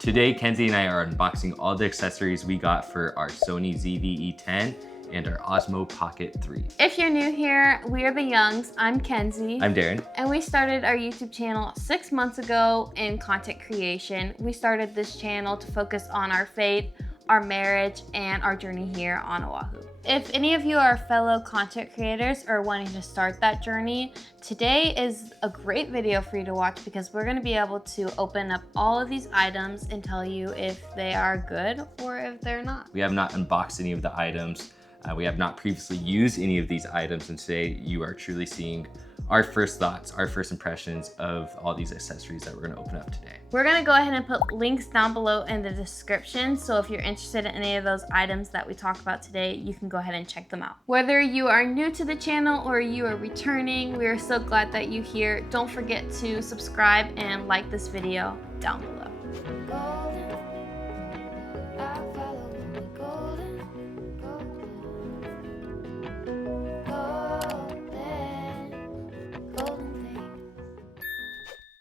Today, Kenzie and I are unboxing all the accessories we got for our Sony ZV-E10 and our Osmo Pocket 3. If you're new here, we are the Youngs. I'm Kenzie. I'm Darren. And we started our YouTube channel 6 months ago in content creation. We started this channel to focus on our faith, our marriage, and our journey here on Oahu. If any of you are fellow content creators or wanting to start that journey, today is a great video for you to watch because we're gonna be able to open up all of these items and tell you if they are good or if they're not. We have not unboxed any of the items. We have not previously used any of these items, and today you are truly seeing our first thoughts, our first impressions of all these accessories that we're gonna open up today. We're gonna go ahead and put links down below in the description, so if you're interested in any of those items that we talked about today, you can go ahead and check them out. Whether you are new to the channel or you are returning, we are so glad that you're here. Don't forget to subscribe and like this video down below.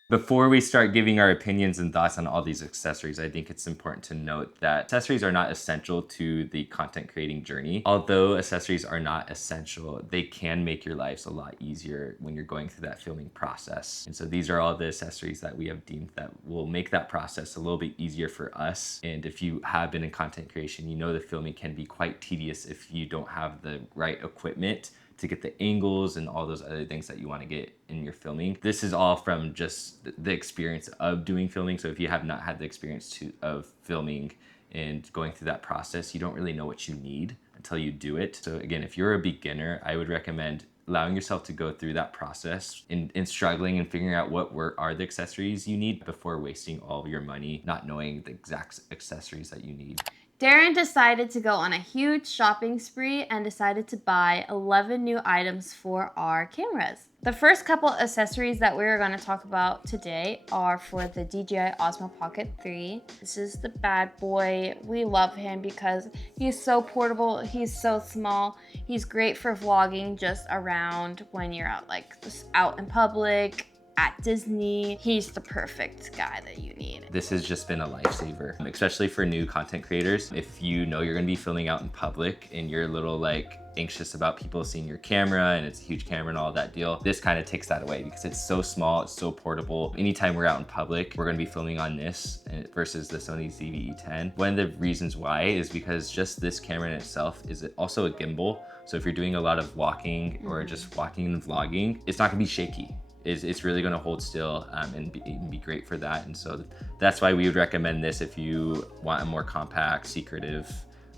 Before we start giving our opinions and thoughts on all these accessories, I think it's important to note that accessories are not essential to the content creating journey. Although accessories are not essential, they can make your lives a lot easier when you're going through that filming process. And so these are all the accessories that we have deemed that will make that process a little bit easier for us. And if you have been in content creation, you know the filming can be quite tedious if you don't have the right equipment to get the angles and all those other things that you want to get in your filming. This is all from just the experience of doing filming. So if you have not had the experience of filming and going through that process, you don't really know what you need until you do it. So again, if you're a beginner, I would recommend allowing yourself to go through that process in struggling and figuring out what are the accessories you need before wasting all of your money not knowing the exact accessories that you need. Darren decided to go on a huge shopping spree and decided to buy 11 new items for our cameras. The first couple accessories that we're going to talk about today are for the DJI Osmo Pocket 3. This is the bad boy. We love him because he's so portable, he's so small. He's great for vlogging just around when you're out, like just out in public, at Disney. He's the perfect guy that you need. This has just been a lifesaver, especially for new content creators. If you know you're gonna be filming out in public and you're a little like anxious about people seeing your camera and it's a huge camera and all that deal, this kind of takes that away because it's so small, it's so portable. Anytime we're out in public, we're gonna be filming on this versus the Sony ZV-E10. One of the reasons why is because just this camera in itself is also a gimbal. So if you're doing a lot of walking or just walking and vlogging, it's not gonna be shaky. It's really going to hold still and be great for that. And so that's why we would recommend this if you want a more compact, secretive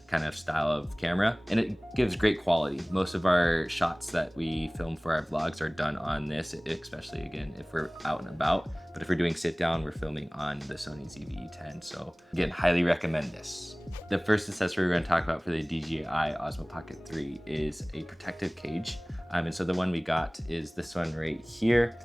kind of style of camera. And it gives great quality. Most of our shots that we film for our vlogs are done on this, especially again, if we're out and about. But if we're doing sit down, we're filming on the Sony ZV-E10. So again, highly recommend this. The first accessory we're going to talk about for the DJI Osmo Pocket 3 is a protective cage. And so the one we got is this one right here.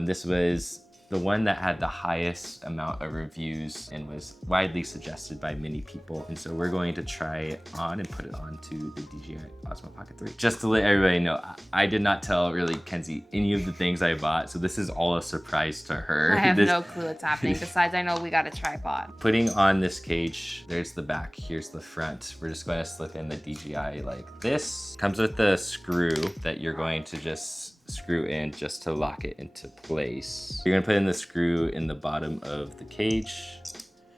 This was the one that had the highest amount of reviews and was widely suggested by many people. And so we're going to try it on and put it onto the DJI Osmo Pocket 3. Just to let everybody know, I did not tell really Kenzie any of the things I bought. So this is all a surprise to her. I have no clue what's happening. Besides, I know we got a tripod. Putting on this cage, there's the back, here's the front. We're just going to slip in the DJI like this. Comes with a screw that you're going to just screw in just to lock it into place. You're gonna put in the screw in the bottom of the cage.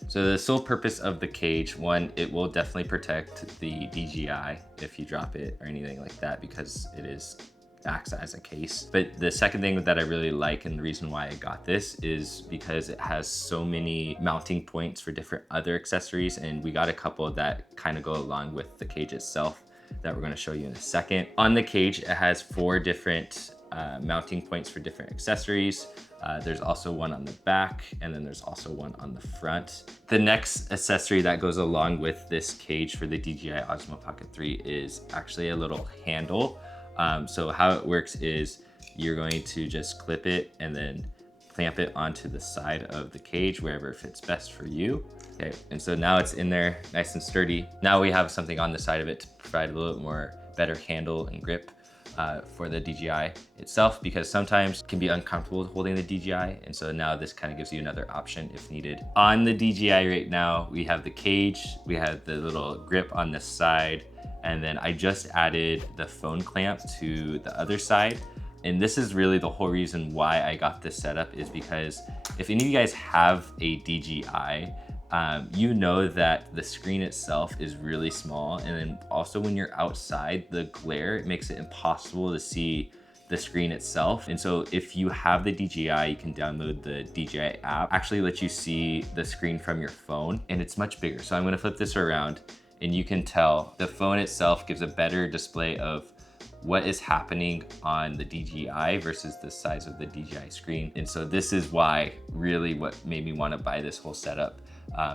So the sole purpose of the cage, one, it will definitely protect the DJI if you drop it or anything like that because it acts as a case. But the second thing that I really like and the reason why I got this is because it has so many mounting points for different other accessories, and we got a couple that kind of go along with the cage itself that we're going to show you in a second. On the cage, it has 4 different mounting points for different accessories. There's also one on the back, and then there's also one on the front. The next accessory that goes along with this cage for the DJI Osmo Pocket 3 is actually a little handle. So how it works is you're going to just clip it and then clamp it onto the side of the cage wherever fits best for you. Okay, and so now it's in there nice and sturdy. Now we have something on the side of it to provide a little bit more better handle and grip. for the DJI itself, because sometimes it can be uncomfortable holding the DJI. And so now this kind of gives you another option if needed. On the DJI right now, we have the cage, we have the little grip on this side, and then I just added the phone clamp to the other side. And this is really the whole reason why I got this setup, is because if any of you guys have a DJI, you know that the screen itself is really small. And then also when you're outside, the glare, it makes it impossible to see the screen itself. And so if you have the DJI, you can download the DJI app, actually let you see the screen from your phone, and it's much bigger. So I'm gonna flip this around and you can tell the phone itself gives a better display of what is happening on the DJI versus the size of the DJI screen. And so this is why really what made me wanna buy this whole setup.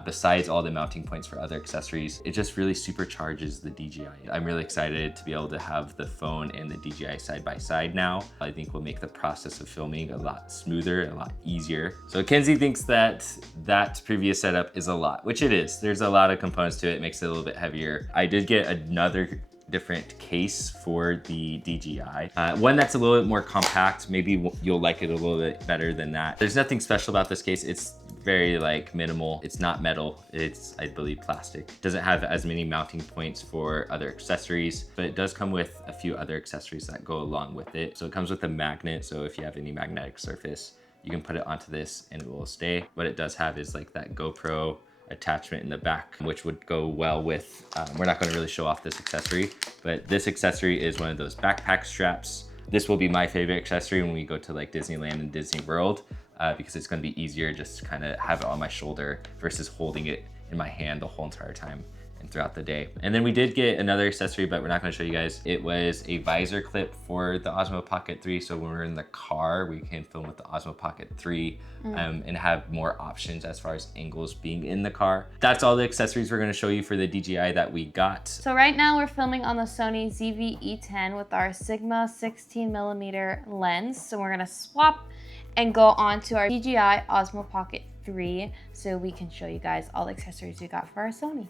Besides all the mounting points for other accessories, it just really supercharges the DJI. I'm really excited to be able to have the phone and the DJI side by side now. I think will make the process of filming a lot smoother and a lot easier. So Kenzie thinks that that previous setup is a lot, which it is. There's a lot of components to it. It makes it a little bit heavier. I did get another different case for the DJI. One that's a little bit more compact. Maybe you'll like it a little bit better than that. There's nothing special about this case. It's very like minimal. It's not metal, it's I believe plastic. Doesn't have as many mounting points for other accessories, but it does come with a few other accessories that go along with it. So it comes with a magnet, so if you have any magnetic surface, you can put it onto this and it will stay. What it does have is like that GoPro attachment in the back, which would go well with, we're not gonna really show off this accessory, but this accessory is one of those backpack straps. This will be my favorite accessory when we go to like Disneyland and Disney World, because it's gonna be easier just to kind of have it on my shoulder versus holding it in my hand the whole entire time and throughout the day. And then we did get another accessory, but we're not gonna show you guys. It was a visor clip for the Osmo Pocket 3. So when we're in the car, we can film with the Osmo Pocket 3 and have more options as far as angles being in the car. That's all the accessories we're gonna show you for the DJI that we got. So right now we're filming on the Sony ZV-E10 with our Sigma 16mm lens. So we're gonna swap and go on to our DJI Osmo Pocket 3 so we can show you guys all the accessories we got for our Sony.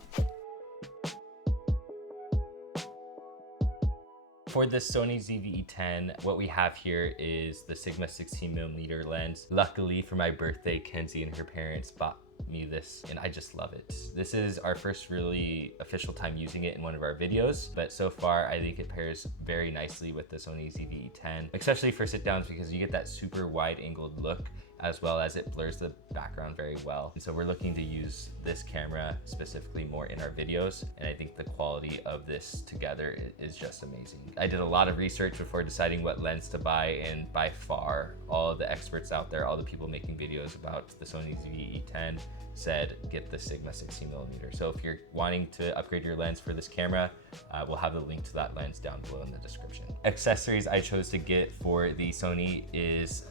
For the Sony ZV-E10, what we have here is the Sigma 16mm lens. Luckily for my birthday, Kenzie and her parents bought me this and I just love it. This is our first really official time using it in one of our videos, but so far I think it pairs very nicely with the Sony ZV-E10, especially for sit downs, because you get that super wide angled look as well as it blurs the background very well. And so we're looking to use this camera specifically more in our videos. And I think the quality of this together is just amazing. I did a lot of research before deciding what lens to buy, and by far, all of the experts out there, all the people making videos about the Sony ZV-E10 said, get the Sigma 16mm. So if you're wanting to upgrade your lens for this camera, we'll have the link to that lens down below in the description. Accessories I chose to get for the Sony is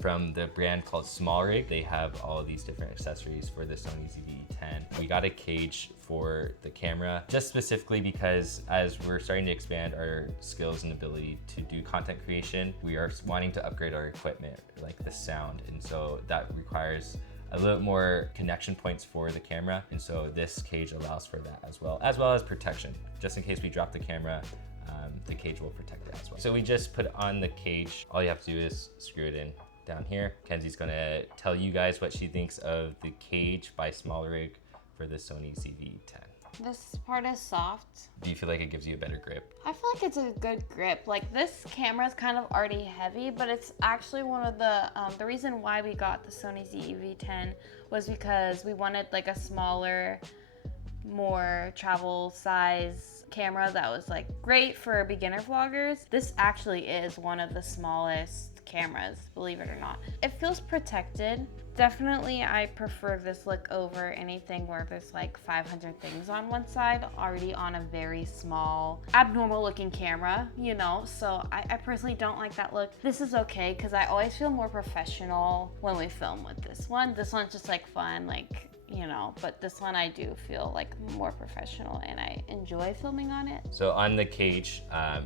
from the brand called SmallRig. They have all of these different accessories for the Sony ZV-E10. We got a cage for the camera, just specifically because as we're starting to expand our skills and ability to do content creation, we are wanting to upgrade our equipment, like the sound. And so that requires a little more connection points for the camera. And so this cage allows for that as well as protection. Just in case we drop the camera, the cage will protect it as well. So we just put on the cage. All you have to do is screw it in down here. Kenzie's gonna tell you guys what she thinks of the cage by SmallRig for the Sony ZV-E10. This part is soft. Do you feel like it gives you a better grip? I feel like it's a good grip. Like this camera is kind of already heavy, but it's actually one of the reason why we got the Sony ZV-10 was because we wanted like a smaller, more travel size camera that was like great for beginner vloggers. This actually is one of the smallest cameras, believe it or not. It feels protected. Definitely I prefer this look over anything where there's like 500 things on one side already on a very small, abnormal looking camera, you know? So I personally don't like that look. This is okay because I always feel more professional when we film with this one. This one's just like fun, like, you know, but this one I do feel like more professional and I enjoy filming on it. So on the cage,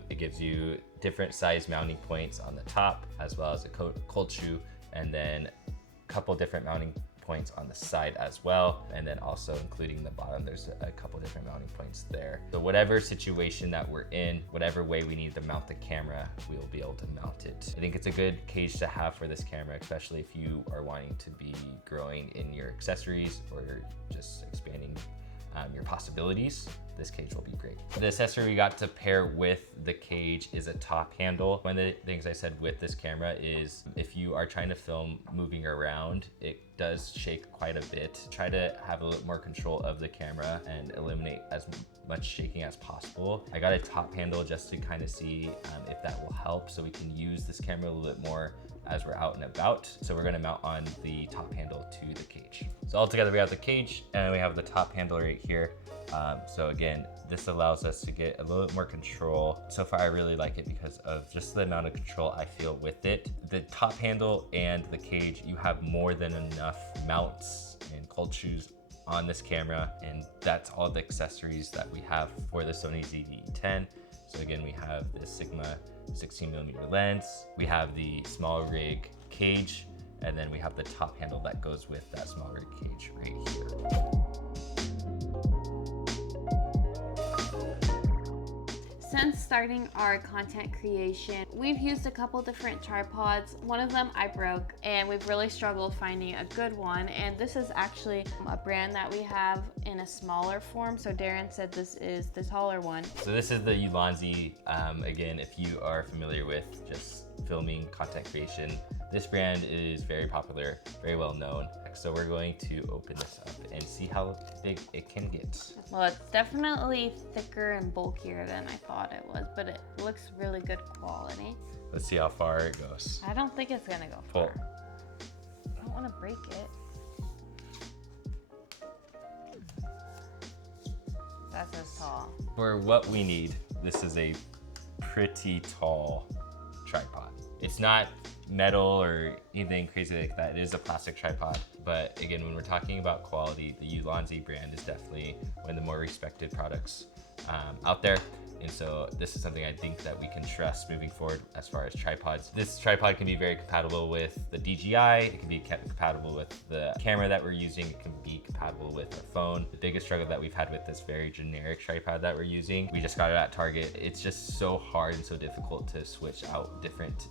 it gives you different size mounting points on the top, as well as a cold shoe, and then a couple different mounting points on the side as well. And then also including the bottom, there's a couple different mounting points there. So whatever situation that we're in, whatever way we need to mount the camera, we'll be able to mount it. I think it's a good cage to have for this camera, especially if you are wanting to be growing in your accessories or you're just expanding your possibilities. This cage will be great. The accessory we got to pair with the cage is a top handle. One of the things I said with this camera is if you are trying to film moving around, it does shake quite a bit. Try to have a little more control of the camera and eliminate as much shaking as possible. I got a top handle just to kind of see if that will help, so we can use this camera a little bit more as we're out and about. So we're gonna mount on the top handle to the cage. So all together we have the cage and we have the top handle right here. So again, this allows us to get a little bit more control. So far I really like it because of just the amount of control I feel with it. The top handle and the cage, you have more than enough mounts and cold shoes on this camera, and that's all the accessories that we have for the Sony ZV-E10. So again, we have the Sigma 16mm lens, we have the small rig cage, and then we have the top handle that goes with that small rig cage right here. Since starting our content creation, we've used a couple different tripods. One of them I broke, and we've really struggled finding a good one. And this is actually a brand that we have in a smaller form. So Darren said this is the taller one. So this is the Ulanzi. Again, if you are familiar with just filming content creation, this brand is very popular, very well known. So we're going to open this up and see how big it can get. Well, it's definitely thicker and bulkier than I thought it was, but it looks really good quality. Let's see how far it goes. I don't think it's gonna go far. I don't wanna break it. That's as tall. For what we need, this is a pretty tall tripod. It's not metal or anything crazy like that. It is a plastic tripod. But again, when we're talking about quality, the Ulanzi brand is definitely one of the more respected products out there. And so this is something I think that we can trust moving forward as far as tripods. This tripod can be very compatible with the DJI. It can be compatible with the camera that we're using. It can be compatible with our phone. The biggest struggle that we've had with this very generic tripod that we're using, we just got it at Target. It's just so hard and so difficult to switch out different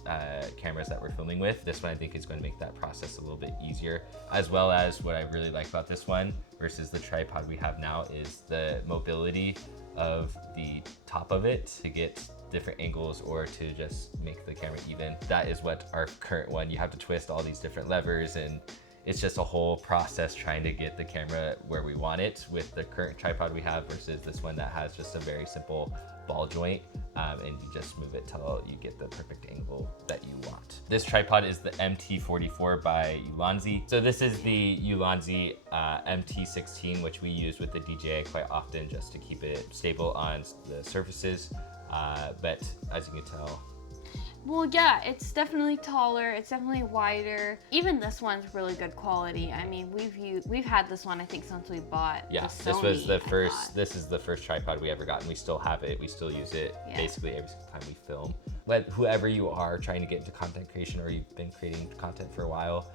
cameras that we're filming with. This one I think is going to make that process a little bit easier, as well as what I really like about this one versus the tripod we have now is the mobility of the top of it to get different angles or to just make the camera even. That is what our current one, you have to twist all these different levers, and it's just a whole process trying to get the camera where we want it with the current tripod we have versus this one that has just a very simple ball joint, and you just move it till you get the perfect angle that you want. This tripod is the MT44 by Ulanzi. So this is the Ulanzi MT16, which we use with the DJI quite often just to keep it stable on the surfaces. But as you can tell, well, yeah, it's definitely taller. It's definitely wider. Even this one's really good quality. I mean, we've had this one I think since we bought. Yeah, the this Sony, was the first. This is the first tripod we ever got, and we still have it. We still use it basically every single time we film. But whoever you are trying to get into content creation, or you've been creating content for a while,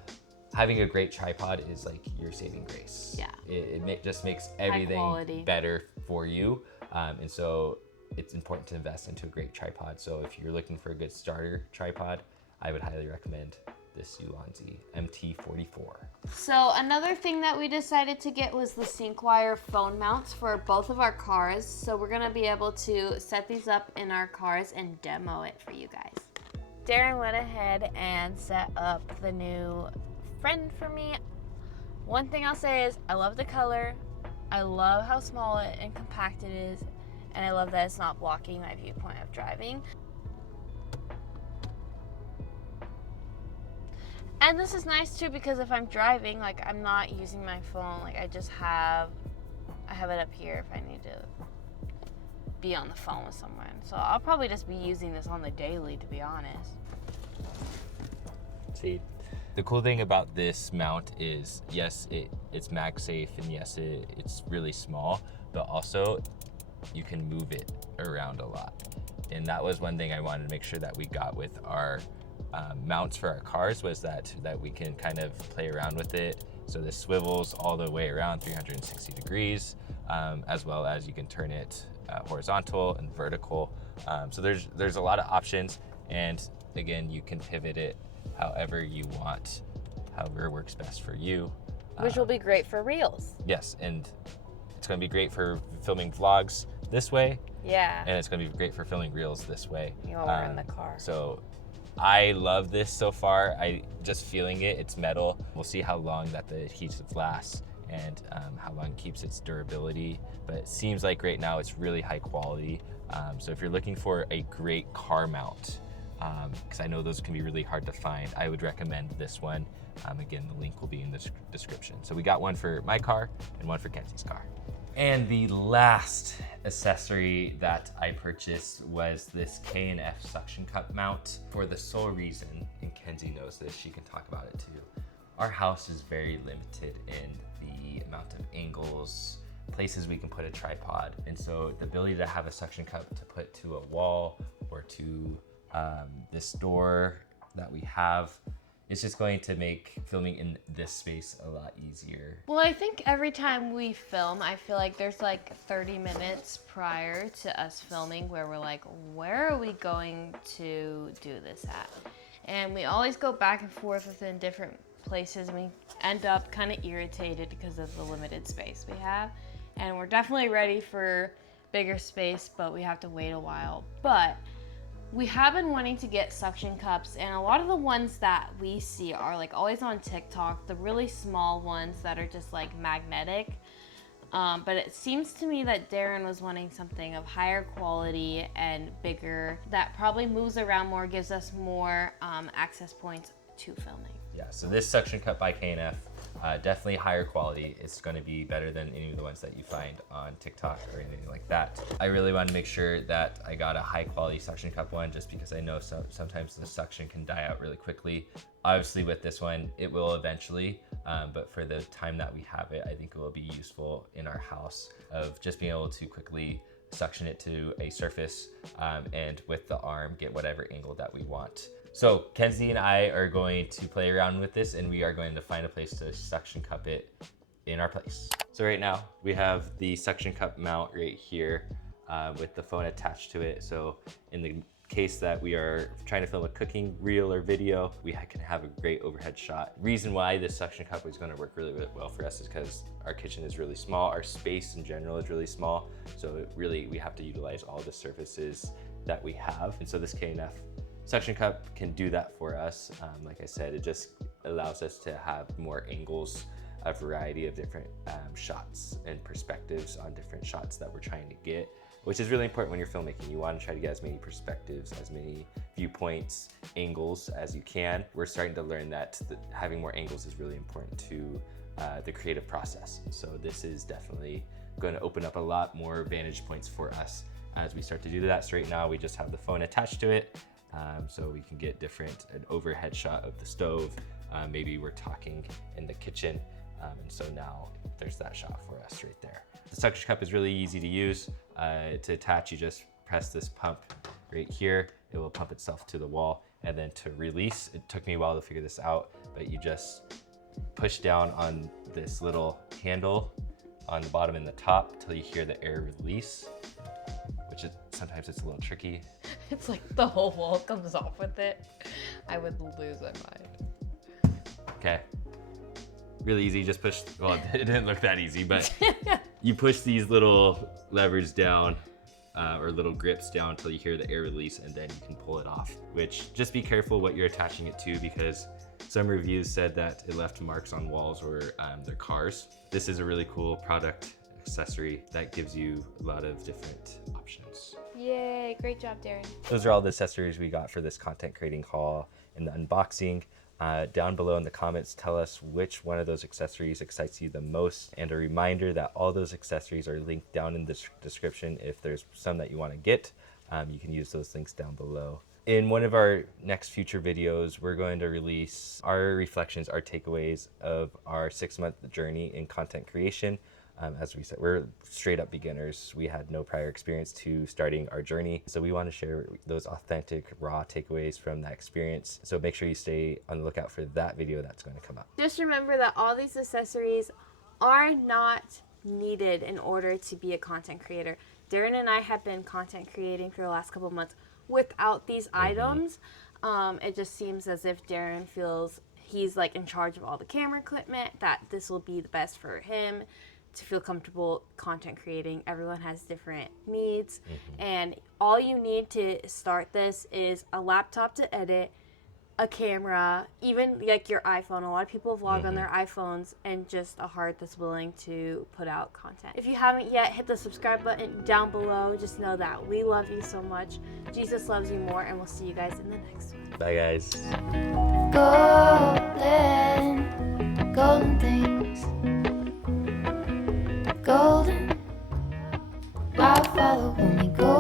having a great tripod is like your saving grace. Yeah, it just makes everything better for you, and so it's important to invest into a great tripod. So if you're looking for a good starter tripod, I would highly recommend this Ulanzi MT44. So another thing that we decided to get was the SyncWire phone mounts for both of our cars. So we're gonna be able to set these up in our cars and demo it for you guys. Darren went ahead and set up the new friend for me. One thing I'll say is I love the color. I love how small and compact it is. And I love that it's not blocking my viewpoint of driving. And this is nice too because if I'm driving, like I'm not using my phone, like I have it up here if I need to be on the phone with someone. So I'll probably just be using this on the daily, to be honest. See, the cool thing about this mount is, yes, it's MagSafe, and yes, it's really small, but also you can move it around a lot. And that was one thing I wanted to make sure that we got with our mounts for our cars, was that we can kind of play around with it. So this swivels all the way around 360 degrees, as well as you can turn it horizontal and vertical. So there's a lot of options, and again, you can pivot it however you want, however works best for you. Which will be great for reels. Yes, and it's gonna be great for filming vlogs this way. Yeah. And it's gonna be great for filming reels this way. While we're in the car. So I love this so far. I just feeling it, it's metal. We'll see how long that the adhesive lasts and how long it keeps its durability. But it seems like right now it's really high quality. So if you're looking for a great car mount, because I know those can be really hard to find, I would recommend this one. Again, the link will be in the description. So we got one for my car and one for Kenzie's car. And the last accessory that I purchased was this K&F suction cup mount for the sole reason, and Kenzie knows this, she can talk about it too. Our house is very limited in the amount of angles, places we can put a tripod. And so the ability to have a suction cup to put to a wall or to this door that we have, it's just going to make filming in this space a lot easier. Well, I think every time we film, I feel like there's like 30 minutes prior to us filming where we're like, where are we going to do this at? And we always go back and forth within different places, and we end up kind of irritated because of the limited space we have. And we're definitely ready for bigger space, but we have to wait a while. But we have been wanting to get suction cups, and a lot of the ones that we see are like always on TikTok, the really small ones that are just like magnetic. But it seems to me that Darren was wanting something of higher quality and bigger that probably moves around more, gives us more access points to filming. Yeah, so this suction cup by K&F, definitely higher quality. It's going to be better than any of the ones that you find on TikTok or anything like that. I really want to make sure that I got a high quality suction cup one, just because I know sometimes the suction can die out really quickly. Obviously with this one, it will eventually, but for the time that we have it, I think it will be useful in our house of just being able to quickly suction it to a surface and with the arm get whatever angle that we want. So Kenzie and I are going to play around with this, and we are going to find a place to suction cup it in our place. So right now we have the suction cup mount right here with the phone attached to it. So in the case that we are trying to film a cooking reel or video, we can have a great overhead shot. Reason why this suction cup is going to work really, really well for us is because our kitchen is really small. Our space in general is really small. So we have to utilize all the surfaces that we have. And so this K&F suction cup can do that for us. Like I said, it just allows us to have more angles, a variety of different shots and perspectives on different shots that we're trying to get, which is really important when you're filmmaking. You want to try to get as many perspectives, as many viewpoints, angles as you can. We're starting to learn that having more angles is really important to the creative process. So this is definitely going to open up a lot more vantage points for us as we start to do that. So right now we just have the phone attached to it. So we can get an overhead shot of the stove. Maybe we're talking in the kitchen. And so now there's that shot for us right there. The suction cup is really easy to use. To attach, you just press this pump right here. It will pump itself to the wall. And then to release, it took me a while to figure this out, but you just push down on this little handle on the bottom and the top until you hear the air release, which sometimes it's a little tricky. It's like the whole wall comes off with it. I would lose my mind. Okay. Really easy, just push, well, it didn't look that easy, but you push these little levers down or little grips down until you hear the air release, and then you can pull it off, which just be careful what you're attaching it to, because some reviews said that it left marks on walls or their cars. This is a really cool product accessory that gives you a lot of different options. Yay, great job, Darren. Those are all the accessories we got for this content creating haul and the unboxing. Down below in the comments, tell us which one of those accessories excites you the most. And a reminder that all those accessories are linked down in the description. If there's some that you want to get, you can use those links down below. In one of our next future videos, we're going to release our reflections, our takeaways of our 6-month journey in content creation. As we said, we're straight up beginners. We had no prior experience to starting our journey. So we want to share those authentic, raw takeaways from that experience. So make sure you stay on the lookout for that video that's going to come out. Just remember that all these accessories are not needed in order to be a content creator. Darren and I have been content creating for the last couple of months without these items. It just seems as if Darren feels he's like in charge of all the camera equipment, that this will be the best for him to feel comfortable content creating. Everyone has different needs, and all you need to start this is a laptop to edit, a camera, even like your iPhone. A lot of people vlog on their iPhones, and just a heart that's willing to put out content. If you haven't yet, hit the subscribe button down below. Just know that we love you so much. Jesus loves you more, and we'll see you guys in the next one. Bye, guys. Golden, golden things. Golden, I follow when we go.